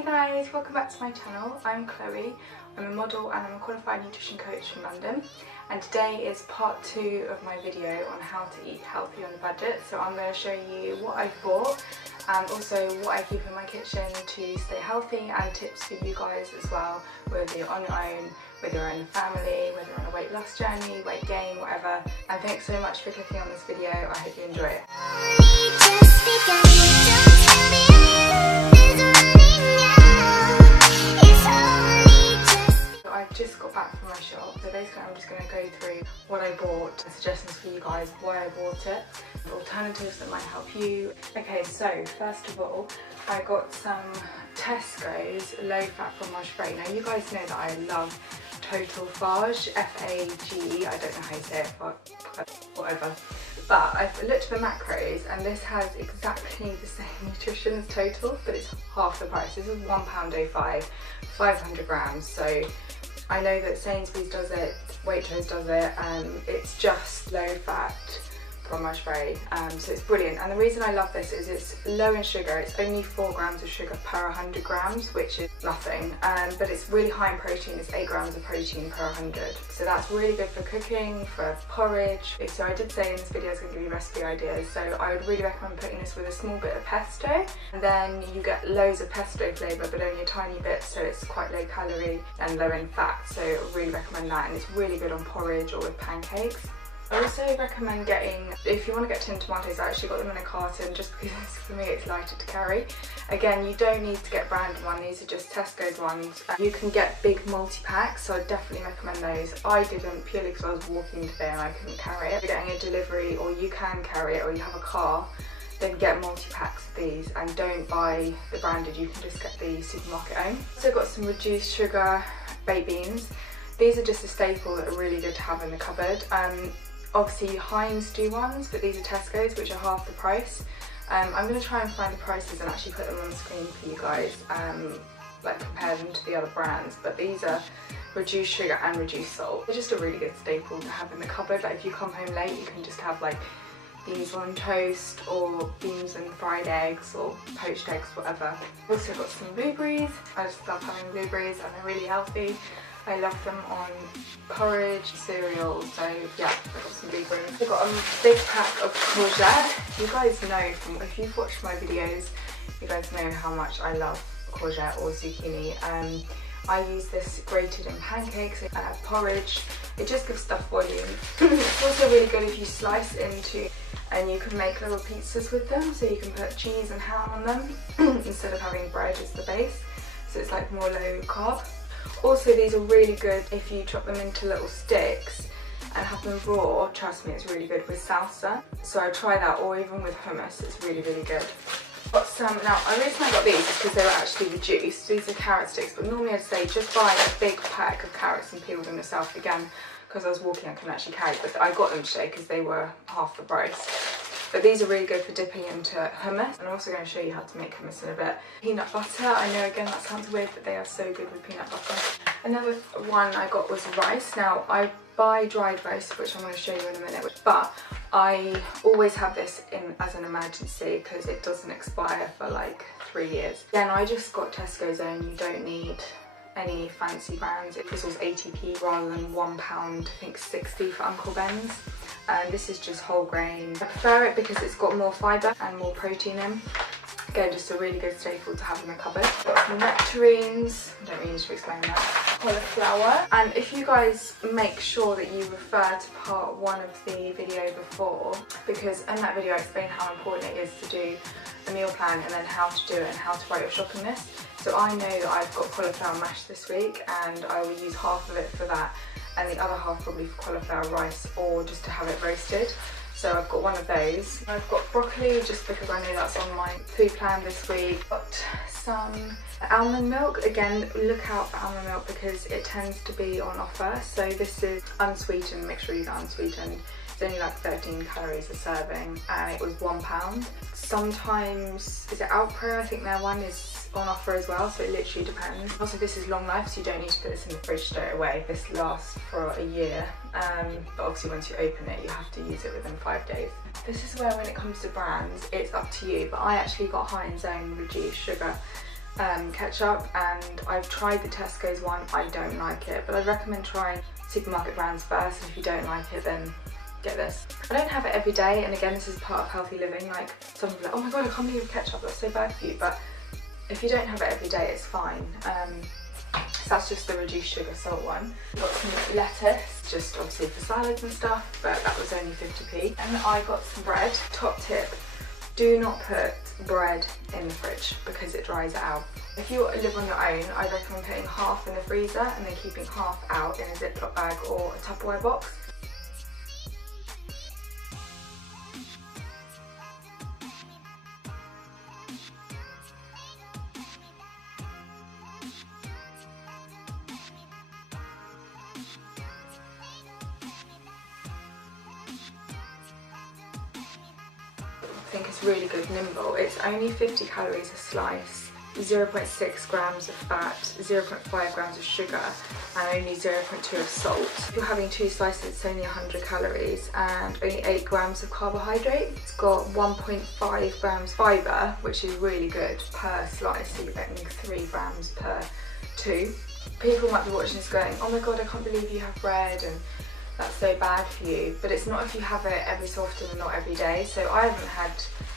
Hey guys, welcome back to my channel. I'm Chloe. I'm a model and I'm a qualified nutrition coach from London, and today is part 2 of my video on how to eat healthy on a budget. So I'm going to show you what I've bought and also what I keep in my kitchen to stay healthy, and tips for you guys as well, whether you're on your own, whether you're in a family, whether you're on a weight loss journey, weight gain, whatever. And thanks so much for clicking on this video. I hope you enjoy it. I've just got back from my shop, so basically I'm just going to go through what I bought and suggestions for you guys, why I bought it, alternatives that might help you. Okay, so first of all, I got some Tesco's low fat fromage frais. Now you guys know that I love Total Fage, F-A-G-E, I don't know how you say it, but whatever. But I've looked at the macros and this has exactly the same nutrition as Total, but it's half the price. This is £1.05, 500 grams. So I know that Sainsbury's does it, Waitrose does it, it's just low fat fromage frais, so it's brilliant. And the reason I love this is it's low in sugar. It's only 4 grams of sugar per 100 grams, which is nothing, but it's really high in protein. It's 8 grams of protein per 100, so that's really good for cooking, for porridge. So I did say in this video I was going to give you recipe ideas, so I would really recommend putting this with a small bit of pesto, and then you get loads of pesto flavour but only a tiny bit, so it's quite low calorie and low in fat, so I really recommend that. And it's really good on porridge or with pancakes. I also recommend getting, if you want to get tin tomatoes, I actually got them in a carton just because for me it's lighter to carry. Again, you don't need to get branded ones, these are just Tesco's ones. You can get big multi-packs, so I definitely recommend those. I didn't, purely because I was walking today and I couldn't carry it. If you're getting a delivery, or you can carry it, or you have a car, then get multi-packs of these and don't buy the branded, you can just get the supermarket own. Also got some reduced sugar baked beans. These are just a staple that are really good to have in the cupboard. Obviously Heinz do ones, but these are Tesco's, which are half the price. I'm going to try and find the prices and actually put them on the screen for you guys, like compare them to the other brands. But these are reduced sugar and reduced salt. They're just a really good staple to have in the cupboard. Like if you come home late, you can just have like these on toast, or beans and fried eggs, or poached eggs, whatever. I've also got some blueberries. I just love having blueberries and they're really healthy. I love them on porridge, cereal, so yeah, I've got some blueberries. I've got a big pack of courgette. You guys know, from if you've watched my videos, you guys know how much I love courgette or zucchini. I use this grated in pancakes, porridge. It just gives stuff volume. It's also really good if you slice into, and you can make little pizzas with them, so you can put cheese and ham on them instead of having bread as the base, so it's like more low carb. Also, these are really good if you chop them into little sticks and have them raw. Trust me, it's really good with salsa. So I try that, or even with hummus, it's really, really good. Got some, now the reason I got these is because they were actually reduced. These are carrot sticks, but normally I'd say just buy a big pack of carrots and peel them yourself. Again, because I was walking I couldn't actually carry, but I got them today because they were half the price. But these are really good for dipping into hummus. And I'm also going to show you how to make hummus in a bit. Peanut butter, I know again that sounds weird, but they are so good with peanut butter. Another one I got was rice. Now I buy dried rice, which I'm going to show you in a minute, but I always have this in as an emergency because it doesn't expire for like 3 years. Again, I just got Tesco's own, you don't need any fancy brands. This was 80p rather than £1, I think 60 for Uncle Ben's. And this is just whole grain. I prefer it because it's got more fibre and more protein in. Again, just a really good staple to have in the cupboard. Got some nectarines, I don't really need to explain that. Cauliflower. And if you guys make sure that you refer to part 1 of the video before, because in that video I explain how important it is to do a meal plan and then how to do it and how to write your shopping list. So I know that I've got cauliflower mash this week and I will use half of it for that, and the other half probably for cauliflower rice, or just to have it roasted. So I've got one of those. I've got broccoli just because I know that's on my food plan this week. Got some almond milk. Again, look out for almond milk because it tends to be on offer. So this is unsweetened, make sure you get unsweetened. It's only like 13 calories a serving and it was £1. Sometimes, is it Outpro? I think their one is on offer as well, so it literally depends. Also, this is long life, so you don't need to put this in the fridge straight away. This lasts for a year, but obviously once you open it, you have to use it within 5 days. This is where, when it comes to brands, it's up to you, but I actually got Heinz own reduced sugar ketchup, and I've tried the Tesco's one. I don't like it, but I'd recommend trying supermarket brands first, and if you don't like it, then get this. I don't have it every day, and again, this is part of healthy living. Like, some people are like, oh my god, I can't believe ketchup, that's so bad for you, but if you don't have it every day, it's fine. So that's just the reduced sugar salt one. Got some lettuce, just obviously for salads and stuff, but that was only 50p. And I got some bread. Top tip, do not put bread in the fridge because it dries it out. If you live on your own, I recommend putting half in the freezer and then keeping half out in a Ziploc bag or a Tupperware box. I think it's really good, nimble. It's only 50 calories a slice, 0.6 grams of fat, 0.5 grams of sugar, and only 0.2 of salt. If you're having 2 slices, it's only 100 calories and only 8 grams of carbohydrate. It's got 1.5 grams fibre, which is really good per slice, so you're getting 3 grams per 2. People might be watching this going, oh my god, I can't believe you have bread, and that's so bad for you, but it's not if you have it every so often and not every day. So I haven't had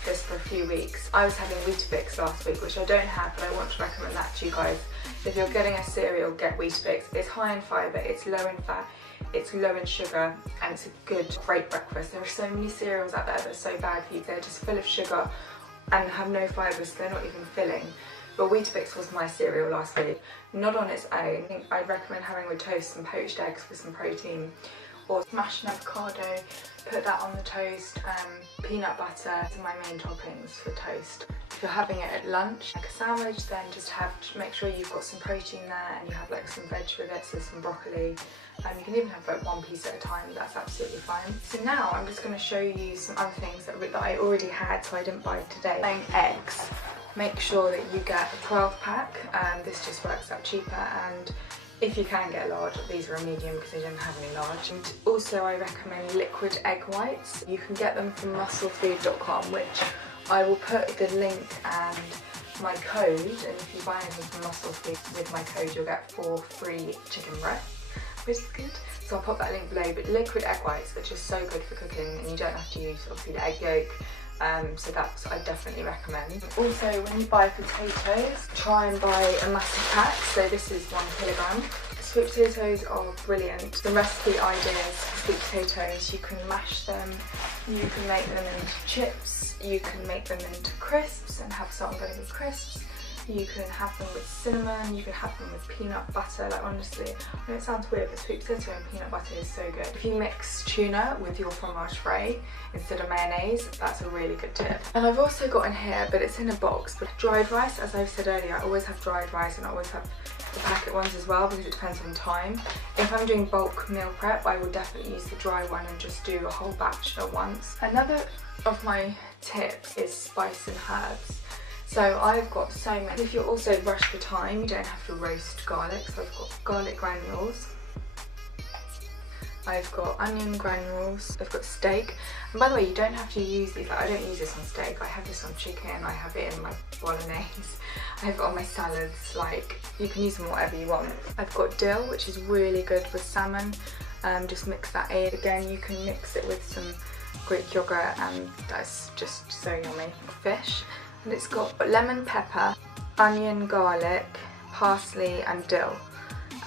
this for a few weeks. I was having Weetabix last week, which I don't have, but I want to recommend that to you guys. If you're getting a cereal, get Weetabix. It's high in fibre, it's low in fat, it's low in sugar, and it's a good, great breakfast. There are so many cereals out there that are so bad for you. They're just full of sugar and have no fibre, so they're not even filling. But Weetabix was my cereal last week. Not on its own. I'd recommend having with toast some poached eggs for some protein, or smash an avocado, put that on the toast, peanut butter are my main toppings for toast. If you're having it at lunch, like a sandwich, then just make sure you've got some protein there and you have like some veg with it, so some broccoli. You can even have like one piece at a time, that's absolutely fine. So now I'm just going to show you some other things that I already had, so I didn't buy today. Buying eggs, make sure that you get a 12 pack, this just works out cheaper, and if you can get large, these are a medium because they don't have any large. And also I recommend liquid egg whites. You can get them from musclefood.com, which I will put the link and my code, and if you buy anything from Musclefood with my code, you'll get 4 free chicken breasts, which is good. So I'll pop that link below, but liquid egg whites, which is so good for cooking, and you don't have to use obviously the egg yolk. So that's, I definitely recommend. Also, when you buy potatoes, try and buy a massive pack. So this is 1 kilogram. Sweet potatoes are brilliant. Some recipe ideas for sweet potatoes: you can mash them, you can make them into chips, you can make them into crisps and have salt and vinegar crisps. You can have them with cinnamon, you can have them with peanut butter. Like, honestly, I know it sounds weird, but sweet potato and peanut butter is so good. If you mix tuna with your fromage frais instead of mayonnaise, that's a really good tip. And I've also got in here, but it's in a box, but dried rice. As I've said earlier, I always have dried rice, and I always have the packet ones as well, because it depends on time. If I'm doing bulk meal prep, I will definitely use the dry one and just do a whole batch at once. Another of my tips is spice and herbs. So I've got so many. If you're also rushed for time, you don't have to roast garlic. So I've got garlic granules, I've got onion granules, I've got steak. And by the way, you don't have to use these. Like, I don't use this on steak, I have this on chicken, I have it in my bolognese, I have it on my salads. Like, you can use them whatever you want. I've got dill, which is really good with salmon. Just mix that in. Again, you can mix it with some Greek yogurt, and that's just so yummy. Fish. And it's got lemon pepper, onion, garlic, parsley and dill.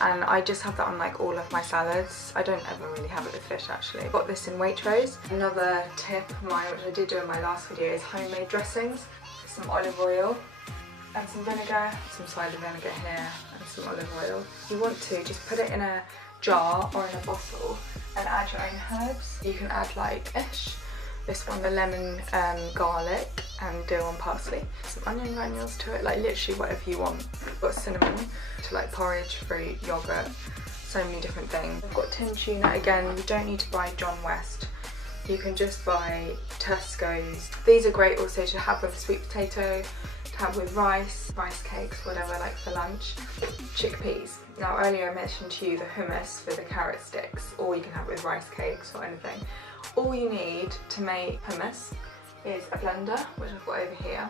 And I just have that on like all of my salads. I don't ever really have it with fish actually. Got this in Waitrose. Another tip of mine, which I did do in my last video, is homemade dressings. Some olive oil and some vinegar, some cider vinegar here and some olive oil. You want to just put it in a jar or in a bottle and add your own herbs. You can add like this one, the lemon, garlic and dill and parsley. Some onion granules to it, like literally whatever you want. I've got cinnamon to like porridge, fruit, yogurt, so many different things. I've got tin tuna. Again, you don't need to buy John West. You can just buy Tesco's. These are great also to have with sweet potato, to have with rice cakes, whatever, like for lunch. Chickpeas. Now earlier I mentioned to you the hummus for the carrot sticks, or you can have it with rice cakes or anything. All you need to make hummus is a blender, which I've got over here,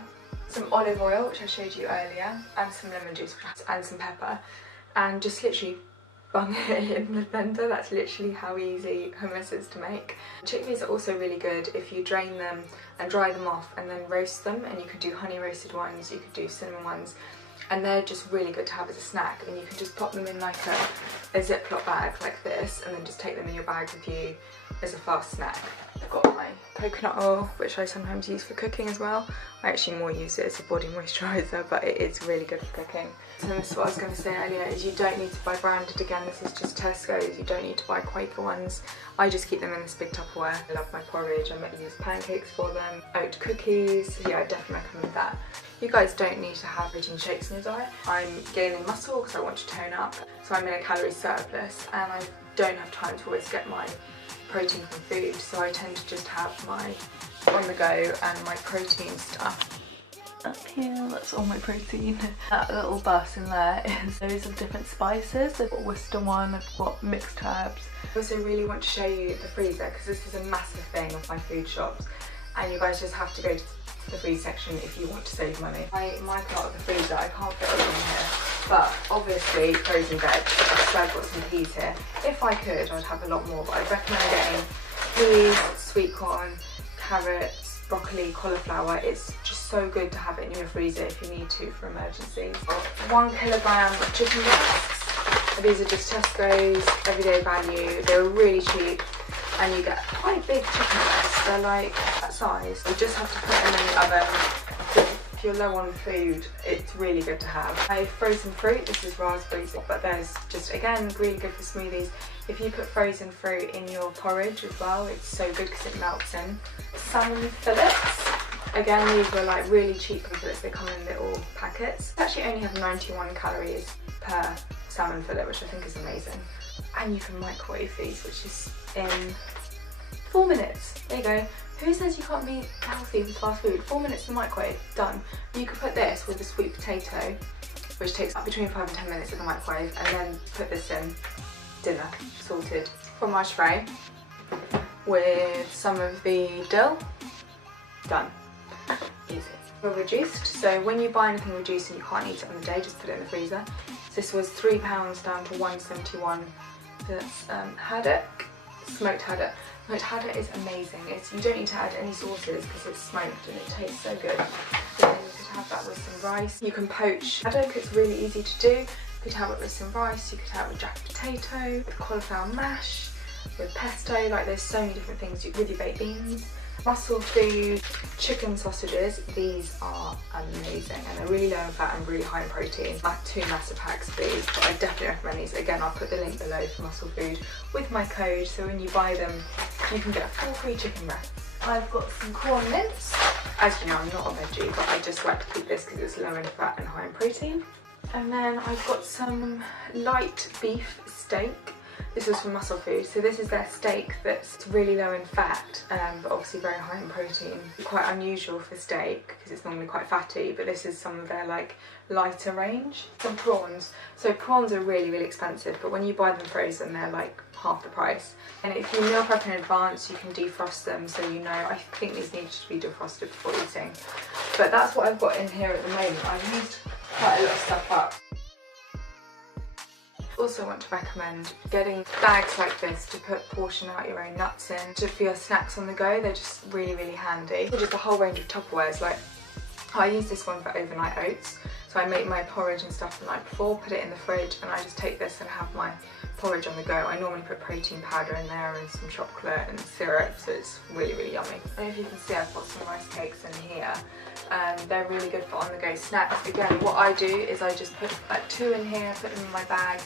some olive oil, which I showed you earlier, and some lemon juice and some pepper, and just literally bung it in the blender. That's literally how easy hummus is to make. Chickpeas are also really good if you drain them and dry them off and then roast them, and you could do honey roasted ones, you could do cinnamon ones, and they're just really good to have as a snack. And you can just pop them in like a Ziploc bag like this, and then just take them in your bag with you as a fast snack. I've got my coconut oil, which I sometimes use for cooking as well. I actually more use it as a body moisturiser, but it is really good for cooking. So this is what I was going to say earlier, is you don't need to buy branded. Again, this is just Tesco's. You don't need to buy Quaker ones. I just keep them in this big Tupperware. I love my porridge. I use pancakes for them, oat cookies. Yeah, I definitely recommend that. You guys don't need to have protein shakes in your diet. I'm gaining muscle because I want to tone up, so I'm in a calorie surplus, and I don't have time to always get my protein from food, so I tend to just have my on the go and my protein stuff. Up here, that's all my protein. That little bus in there is loads of different spices. I've got Worcester one, I've got mixed herbs. I also really want to show you the freezer, because this is a massive thing of my food shops, and you guys just have to go to the freeze section if you want to save money. My part of the freezer, I can't fit it in here, but obviously frozen veg. So I've got some peas here. If I could, I'd have a lot more, but I'd recommend getting peas, sweet corn, carrots, broccoli, cauliflower. It's just so good to have it in your freezer if you need to for emergencies. 1 kilogram of chicken breasts. These are just Tesco's everyday value. They're really cheap, and you get quite big chicken breasts. They're like that size. You just have to put them in the oven. If you're low on food, it's really good to have. My frozen fruit, this is raspberries, but there's just, again, really good for smoothies. If you put frozen fruit in your porridge as well, it's so good because it melts in. Salmon fillets. Again, these were like really cheap fillets. They come in little packets. They actually only have 91 calories per salmon fillet, which I think is amazing. And you can microwave these, which is in 4 minutes. There you go. Who says you can't be healthy with fast food? 4 minutes in the microwave, done. You could put this with a sweet potato, which takes between 5 and 10 minutes in the microwave, and then put this in. Dinner, sorted. Fromage frais with some of the dill, done. Easy. We're reduced, so when you buy anything reduced and you can't eat it on the day, just put it in the freezer. So this was £3 down to £1.71. That's haddock, smoked haddock. Smoked haddock is amazing. You don't need to add any sauces because it's smoked and it tastes so good. So you could have that with some rice. You can poach haddock, it's really easy to do. You could have it with some rice, you could have it with jack potato, with cauliflower mash, with pesto, like there's so many different things with your baked beans. Muscle food, chicken sausages, these are amazing and they're really low in fat and really high in protein. I have 2 massive packs of these, but I definitely recommend these. Again, I'll put the link below for muscle food with my code, so when you buy them, you can get a full free chicken breast. I've got some corn mince. As you know, I'm not a veggie, but I just like to keep this because it's low in fat and high in protein. And then I've got some light beef steak. This was from Muscle Food, so this is their steak that's really low in fat, but obviously very high in protein. Quite unusual for steak because it's normally quite fatty, but this is some of their like lighter range. Some prawns. So prawns are really, really expensive, but when you buy them frozen, they're like half the price. And if you meal prep in advance, you can defrost them, so you know. I think these need to be defrosted before eating. But that's what I've got in here at the moment. I've used quite a lot of stuff up. Also want to recommend getting bags like this to put portion out your own nuts in for your snacks on the go. They're just really, really handy. Just a whole range of Tupperwares. Like I use this one for overnight oats. So I make my porridge and stuff the night before, put it in the fridge, and I just take this and have my porridge on the go. I normally put protein powder in there and some chocolate and syrup, so it's really, really yummy. I don't know if you can see, I've got some rice cakes in here. They're really good for on-the-go snacks. Again, what I do is I just put like 2 in here, put them in my bag.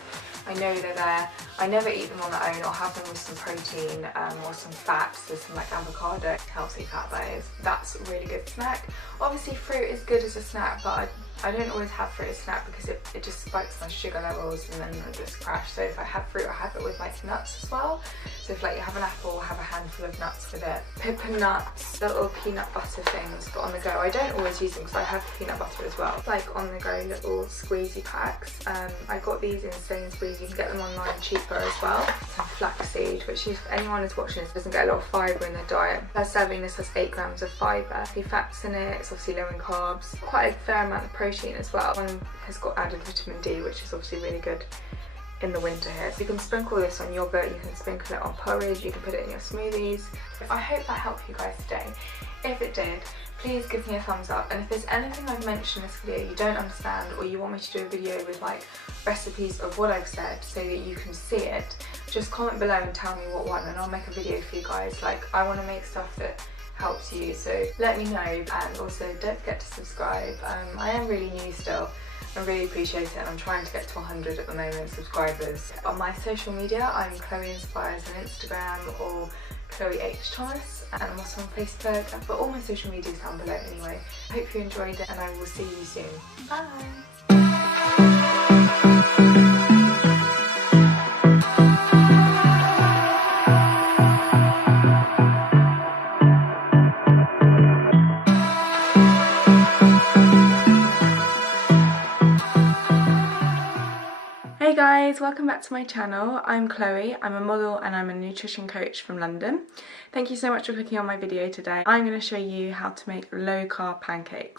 I know they're there. I never eat them on their own. I'll have them with some protein or some fat, so some like avocado, healthy fat that is. That's a really good snack. Obviously fruit is good as a snack, but I I don't always have fruit as a snack because it just spikes my sugar levels and then I just crash. So if I have fruit, I have it with like nuts as well. So if like you have an apple, have a handful of nuts with it. Pippa nuts, little peanut butter things, but on the go. I don't always use them because I have peanut butter as well. Like on the go little squeezy packs. I got these in Sainsbury's. You can get them online cheaper as well. Some flaxseed, which if anyone is watching this doesn't get a lot of fibre in their diet. Per serving this has 8 grams of fibre. The fats in it, it's obviously low in carbs. Quite a fair amount of protein as well. One has got added vitamin D, which is obviously really good in the winter here. So you can sprinkle this on yogurt, you can sprinkle it on porridge, you can put it in your smoothies. I hope that helped you guys today. If it did, please give me a thumbs up, and if there's anything I've mentioned in this video you don't understand, or you want me to do a video with like recipes of what I've said so that you can see it, just comment below and tell me what one and I'll make a video for you guys. Like, I want to make stuff that helps you, so let me know. And also don't forget to subscribe. I am really new still. I really appreciate it, and I'm trying to get to 100 at the moment subscribers. On my social media, I'm Chloe Inspires on Instagram or Chloe H Thomas, and I'm also on Facebook, but all my social media is down below anyway. I hope you enjoyed it and I will see you soon. Bye! Hey guys, welcome back to my channel. I'm Chloe, I'm a model and I'm a nutrition coach from London. Thank you so much for clicking on my video today. I'm going to show you how to make low carb pancakes.